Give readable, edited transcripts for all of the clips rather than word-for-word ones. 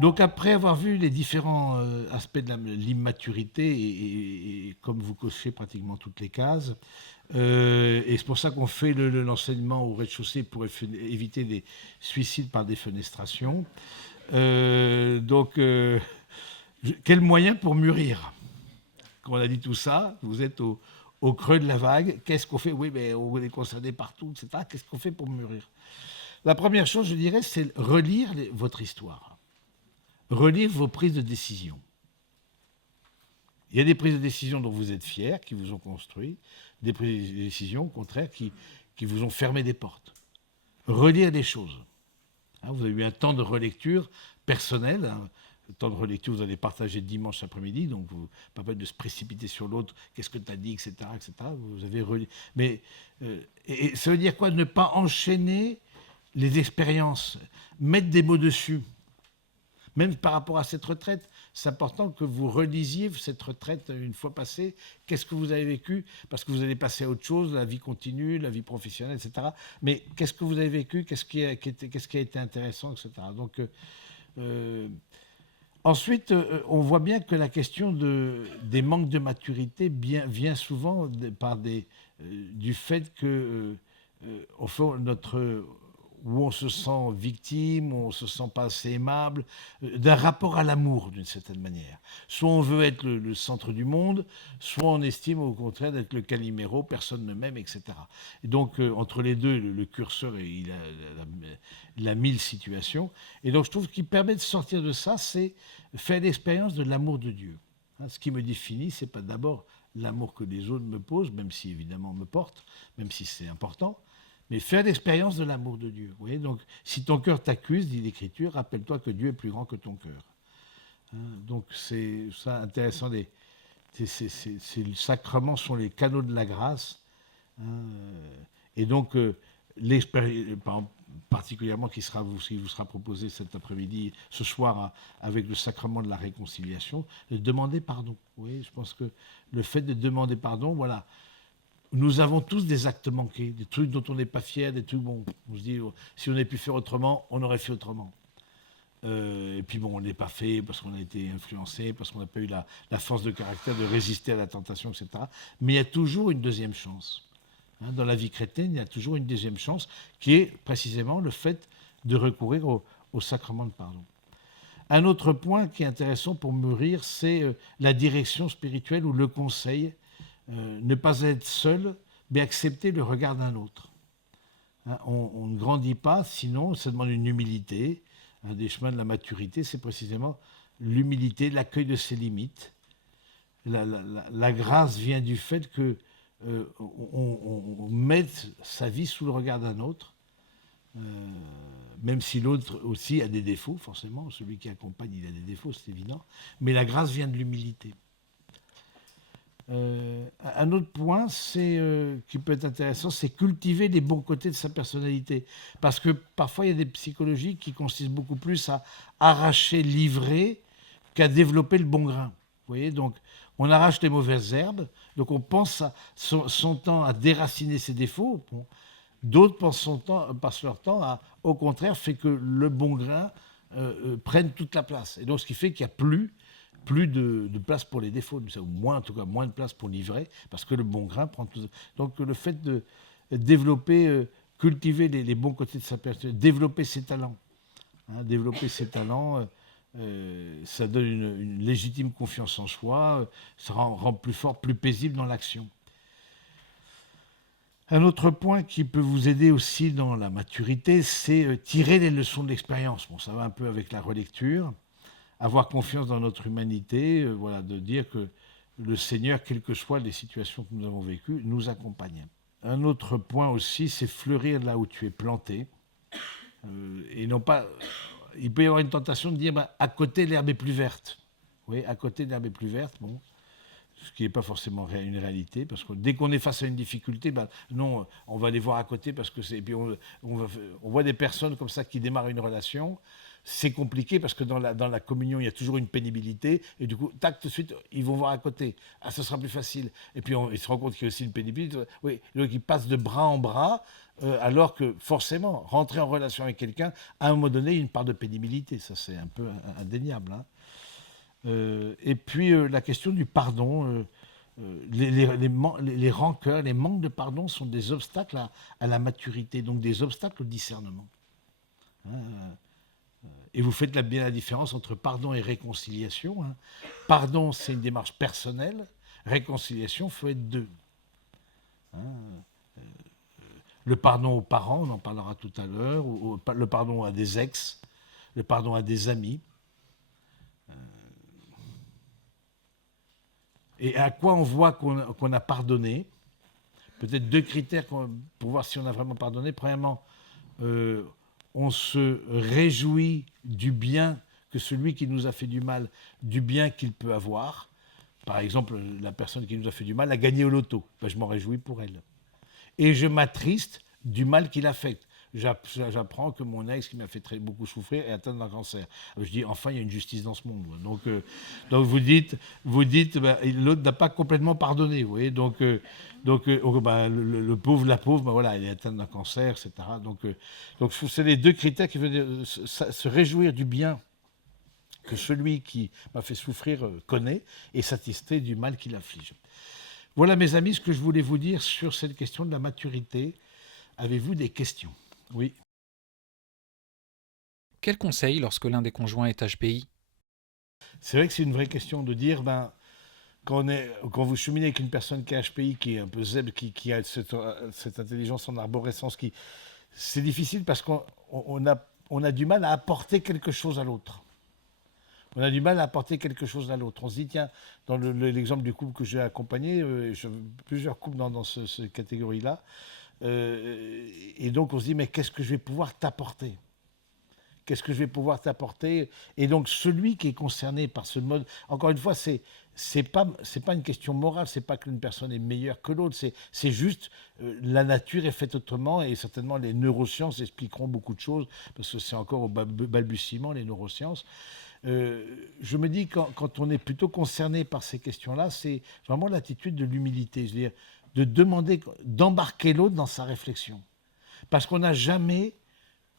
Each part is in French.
Donc après avoir vu les différents aspects de l'immaturité, et comme vous cochez pratiquement toutes les cases, et c'est pour ça qu'on fait l'enseignement au rez-de-chaussée pour éviter des suicides par défenestration. Donc, quel moyen pour mûrir? Quand on a dit tout ça, vous êtes au creux de la vague. Qu'est-ce qu'on fait? Oui, mais on est concerné partout, etc. Qu'est-ce qu'on fait pour mûrir? La première chose, je dirais, c'est relire votre histoire. Relire vos prises de décision. Il y a des prises de décision dont vous êtes fiers, qui vous ont construit, des prises de décision, au contraire, qui vous ont fermé des portes. Relire des choses. Hein, vous avez eu un temps de relecture personnel. Hein. Le temps de relecture, vous allez partager dimanche après-midi, donc vous pas besoin de se précipiter sur l'autre. Qu'est-ce que tu as dit, etc., etc. Vous avez relu. Mais et ça veut dire quoi? Ne pas enchaîner les expériences, mettre des mots dessus. Même par rapport à cette retraite, c'est important que vous relisiez cette retraite une fois passée. Qu'est-ce que vous avez vécu? Parce que vous allez passer à autre chose, la vie continue, la vie professionnelle, etc. Mais qu'est-ce que vous avez vécu? Qu'est-ce qui a été intéressant, etc. Donc, ensuite, on voit bien que la question des manques de maturité vient souvent du fait que, au fond, où on se sent victime, où on ne se sent pas assez aimable, d'un rapport à l'amour d'une certaine manière. Soit on veut être le centre du monde, soit on estime au contraire d'être le Calimero, personne ne m'aime, etc. Et donc entre les deux, le curseur, il a 1000 situations. Et donc je trouve qu'il permet de sortir de ça, c'est faire l'expérience de l'amour de Dieu. Hein, ce qui me définit, ce n'est pas d'abord l'amour que les autres me posent, même si évidemment me portent, même si c'est important, mais faire l'expérience de l'amour de Dieu. Vous voyez, donc, si ton cœur t'accuse, dit l'Écriture, rappelle-toi que Dieu est plus grand que ton cœur. Hein, donc, c'est ça intéressant. Ces sacrements sont les canaux de la grâce. Hein, et donc, particulièrement qui vous sera proposé cet après-midi, ce soir, avec le sacrement de la réconciliation, de demander pardon. Oui, je pense que le fait de demander pardon, voilà. Nous avons tous des actes manqués, des trucs dont on n'est pas fier, des trucs, bon, on se dit, si on avait pu faire autrement, on aurait fait autrement. Et puis bon, on ne l'a pas fait parce qu'on a été influencé, parce qu'on n'a pas eu la force de caractère de résister à la tentation, etc. Mais il y a toujours une deuxième chance. Hein, dans la vie chrétienne, il y a toujours une deuxième chance, qui est précisément le fait de recourir au sacrement de pardon. Un autre point qui est intéressant pour mûrir, c'est la direction spirituelle ou le conseil. Ne pas être seul, mais accepter le regard d'un autre. Hein, on ne grandit pas, sinon ça demande une humilité. Un des chemins de la maturité, c'est précisément l'humilité, l'accueil de ses limites. La grâce vient du fait que on mette sa vie sous le regard d'un autre, même si l'autre aussi a des défauts, forcément. Celui qui accompagne, il a des défauts, c'est évident. Mais la grâce vient de l'humilité. Un autre point qui peut être intéressant, c'est cultiver les bons côtés de sa personnalité. Parce que parfois, il y a des psychologies qui consistent beaucoup plus à arracher, livrer, qu'à développer le bon grain. Vous voyez, donc on arrache les mauvaises herbes, donc on pense son temps à déraciner ses défauts. Bon. D'autres passent leur temps à, au contraire, fait que le bon grain prenne toute la place. Et donc ce qui fait qu'il n'y a plus de place pour les défauts, ou moins, en tout cas moins de place pour livrer, parce que le bon grain prend tout. Donc le fait de développer, cultiver les bons côtés de sa personne, développer ses talents, ça donne une légitime confiance en soi, ça rend plus fort, plus paisible dans l'action. Un autre point qui peut vous aider aussi dans la maturité, c'est tirer les leçons de l'expérience. Bon, ça va un peu avec la relecture. Avoir confiance dans notre humanité, voilà, de dire que le Seigneur, quelles que soient les situations que nous avons vécues, nous accompagne. Un autre point aussi, c'est fleurir là où tu es planté. Et non pas. Il peut y avoir une tentation de dire à côté, l'herbe est plus verte. Oui, à côté, l'herbe est plus verte, bon. Ce qui n'est pas forcément une réalité, parce que dès qu'on est face à une difficulté, non, on va aller voir à côté, parce que c'est. Et puis on voit des personnes comme ça qui démarrent une relation. c'est compliqué parce que dans la communion, il y a toujours une pénibilité. Et du coup, tac, tout de suite, ils vont voir à côté. Ah, ce sera plus facile. Et puis, ils se rendent compte qu'il y a aussi une pénibilité. Oui, donc ils passent de bras en bras, alors que forcément, rentrer en relation avec quelqu'un, à un moment donné, il y a une part de pénibilité. Ça, c'est un peu indéniable. Hein. Et puis, la question du pardon. Les rancœurs, les manques de pardon sont des obstacles à la maturité, donc des obstacles au discernement. Hein. Et vous faites bien la différence entre pardon et réconciliation. Hein. Pardon, c'est une démarche personnelle. Réconciliation, il faut être deux. Hein. Le pardon aux parents, on en parlera tout à l'heure, le pardon à des ex, le pardon à des amis. Et à quoi on voit qu'on a pardonné. Peut-être deux critères pour voir si on a vraiment pardonné. Premièrement, on se réjouit du bien que celui qui nous a fait du mal, du bien qu'il peut avoir. Par exemple, la personne qui nous a fait du mal a gagné au loto. Ben, je m'en réjouis pour elle. Et je m'attriste du mal qu'il a fait. J'apprends que mon ex, qui m'a fait beaucoup souffrir, est atteint d'un cancer. Je dis, enfin, il y a une justice dans ce monde. Donc vous dites ben, l'autre n'a pas complètement pardonné. Vous voyez, ben, le pauvre, la pauvre, ben, voilà, elle est atteinte d'un cancer, etc. Donc c'est les deux critères qui veulent dire, se réjouir du bien que celui qui m'a fait souffrir connaît et s'attister du mal qu'il afflige. Voilà, mes amis, ce que je voulais vous dire sur cette question de la maturité. Avez-vous des questions? Oui. Quel conseil lorsque l'un des conjoints est HPI? C'est vrai que c'est une vraie question de dire, quand vous cheminez avec une personne qui est HPI, qui est un peu zèbre, qui a cette intelligence en arborescence, c'est difficile parce qu'on a du mal à apporter quelque chose à l'autre. On a du mal à apporter quelque chose à l'autre. On se dit, tiens, dans l'exemple du couple que j'ai accompagné, plusieurs couples dans cette catégorie-là, et donc on se dit, mais qu'est-ce que je vais pouvoir t'apporter? Qu'est-ce que je vais pouvoir t'apporter? Et donc celui qui est concerné par ce mode, encore une fois, c'est pas une question morale, c'est pas qu'une personne est meilleure que l'autre, c'est juste la nature est faite autrement et certainement les neurosciences expliqueront beaucoup de choses parce que c'est encore au balbutiement les neurosciences. Je me dis quand on est plutôt concerné par ces questions-là, c'est vraiment l'attitude de l'humilité, je veux dire de demander, d'embarquer l'autre dans sa réflexion, parce qu'on n'a jamais,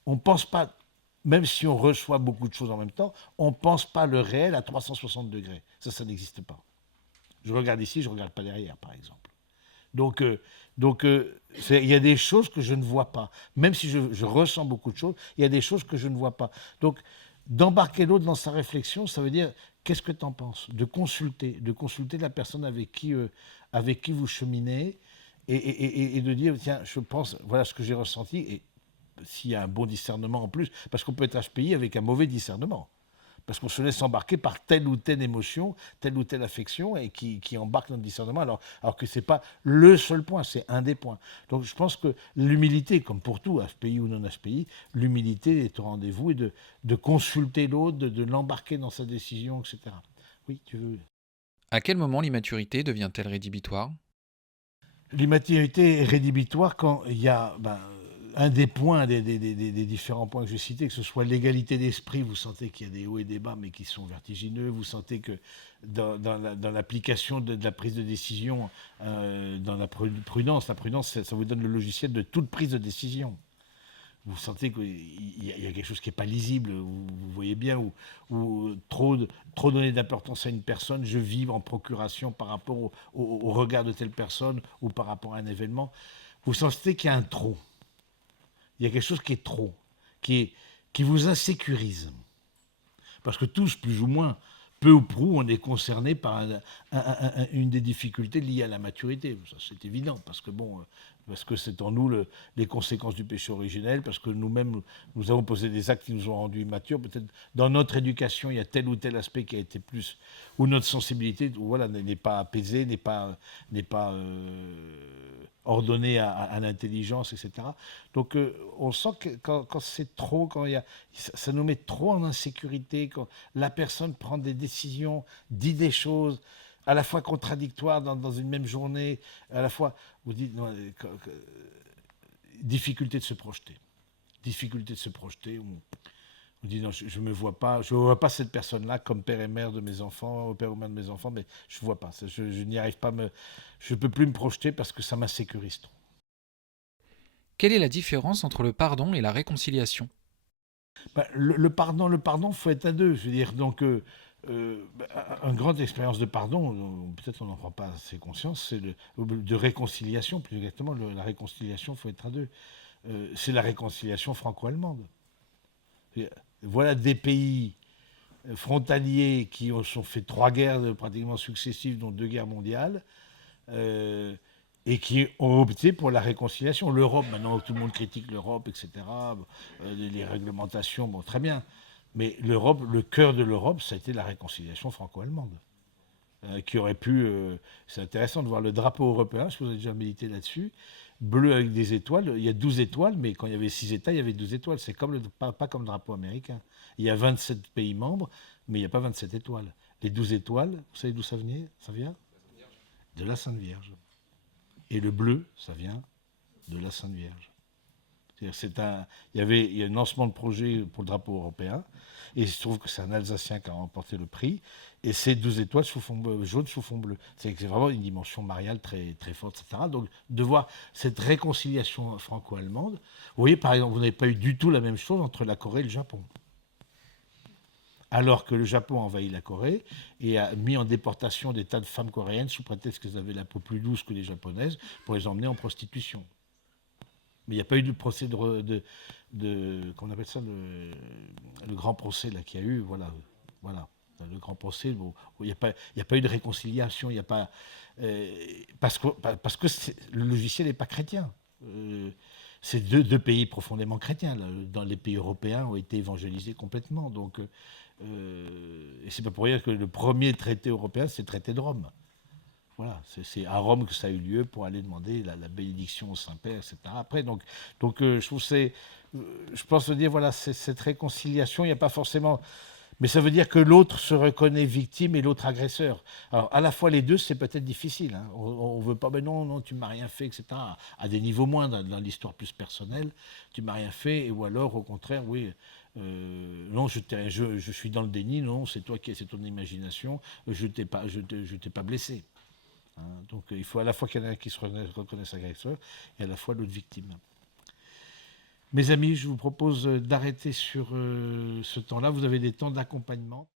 on pense pas. Même si on reçoit beaucoup de choses en même temps, on ne pense pas le réel à 360 degrés. Ça n'existe pas. Je regarde ici, je ne regarde pas derrière, par exemple. Donc, il y a des choses que je ne vois pas. Même si je ressens beaucoup de choses, il y a des choses que je ne vois pas. Donc, d'embarquer l'autre dans sa réflexion, ça veut dire, qu'est-ce que tu en penses? De consulter la personne avec qui vous cheminez et de dire, tiens, je pense, voilà ce que j'ai ressenti. Et s'il y a un bon discernement en plus, parce qu'on peut être HPI avec un mauvais discernement, parce qu'on se laisse embarquer par telle ou telle émotion, telle ou telle affection, et qui embarque notre discernement, alors que ce n'est pas le seul point, c'est un des points. Donc je pense que l'humilité, comme pour tout, HPI ou non HPI, l'humilité est au rendez-vous et de consulter l'autre, de l'embarquer dans sa décision, etc. Oui, tu veux... À quel moment l'immaturité devient-elle rédhibitoire? L'immaturité est rédhibitoire quand il y a un des points, des différents points que j'ai cités, que ce soit l'égalité d'esprit, vous sentez qu'il y a des hauts et des bas, mais qui sont vertigineux. Vous sentez que dans l'application de la prise de décision, dans la prudence, ça vous donne le logiciel de toute prise de décision. Vous sentez qu'il y a quelque chose qui n'est pas lisible, vous voyez bien, ou trop donner d'importance à une personne, je vis en procuration par rapport au regard de telle personne ou par rapport à un événement. Vous sentez qu'il y a un trop. Il y a quelque chose qui est trop, qui vous insécurise. Parce que tous, plus ou moins, peu ou prou, on est concerné par une des difficultés liées à la maturité. Ça, c'est évident, parce que c'est en nous les conséquences du péché originel, parce que nous-mêmes, nous avons posé des actes qui nous ont rendus immatures. Peut-être dans notre éducation, il y a tel ou tel aspect qui a été plus, où notre sensibilité, voilà, n'est pas apaisée, n'est pas ordonnée à l'intelligence, etc. Donc on sent que quand c'est trop, ça nous met trop en insécurité, quand la personne prend des décisions, dit des choses à la fois contradictoires dans une même journée, à la fois, vous dites, non, difficulté de se projeter. Je me dis non, je me vois pas, je vois pas cette personne-là comme père et mère de mes enfants, père ou mère de mes enfants, mais je vois pas. Je n'y arrive pas, je peux plus me projeter parce que ça m'insécurise trop. Quelle est la différence entre le pardon et la réconciliation? Bah, le pardon, faut être à deux. Je veux dire, donc, une grande expérience de pardon, peut-être on n'en prend pas assez conscience, c'est de réconciliation, plus exactement, la réconciliation, faut être à deux. C'est la réconciliation franco-allemande. Voilà des pays frontaliers qui ont sont fait trois guerres pratiquement successives, dont deux guerres mondiales, euh, et qui ont opté pour la réconciliation. L'Europe, maintenant tout le monde critique l'Europe, etc., les réglementations, bon, très bien. Mais l'Europe, le cœur de l'Europe, ça a été la réconciliation franco-allemande. Qui aurait pu. C'est intéressant de voir le drapeau européen, je vous ai déjà médité là-dessus. Bleu avec des étoiles. Il y a 12 étoiles, mais quand il y avait 6 États, il y avait 12 étoiles. C'est comme pas comme le drapeau américain. Il y a 27 pays membres, mais il n'y a pas 27 étoiles. Les 12 étoiles, vous savez d'où ça vient? Ça vient de la Sainte Vierge. Et le bleu, ça vient de la Sainte Vierge. Il y a un lancement de projet pour le drapeau européen, et il se trouve que c'est un Alsacien qui a remporté le prix, et c'est 12 étoiles sous fond jaune sous fond bleu. C'est vraiment une dimension mariale très, très forte, etc. Donc de voir cette réconciliation franco-allemande, vous voyez par exemple, vous n'avez pas eu du tout la même chose entre la Corée et le Japon. Alors que le Japon a envahi la Corée et a mis en déportation des tas de femmes coréennes sous prétexte qu'elles avaient la peau plus douce que les japonaises pour les emmener en prostitution. Mais il n'y a pas eu de procès qu'on appelle ça, le grand procès là qu'il y a eu, voilà, le grand procès. Bon, il n'y a pas eu de réconciliation, il y a pas parce que le logiciel n'est pas chrétien. C'est deux pays profondément chrétiens. Là, dans les pays européens ont été évangélisés complètement. Donc, et c'est pas pour rien que le premier traité européen, c'est le traité de Rome. Voilà, c'est à Rome que ça a eu lieu pour aller demander la bénédiction au Saint-Père, etc. Après, je trouve je pense dire, voilà, cette réconciliation, il n'y a pas forcément. Mais ça veut dire que l'autre se reconnaît victime et l'autre agresseur. Alors, à la fois les deux, c'est peut-être difficile. Hein. On ne veut pas, mais non, non, tu m'as rien fait, etc. À des niveaux moins, dans l'histoire plus personnelle, tu m'as rien fait, ou alors, au contraire, oui. Non, je suis dans le déni, non, c'est ton imagination, je t'ai pas blessé. Hein. Donc il faut à la fois qu'il y en ait un qui se reconnaisse agresseur et à la fois l'autre victime. Mes amis, je vous propose d'arrêter sur ce temps-là. Vous avez des temps d'accompagnement.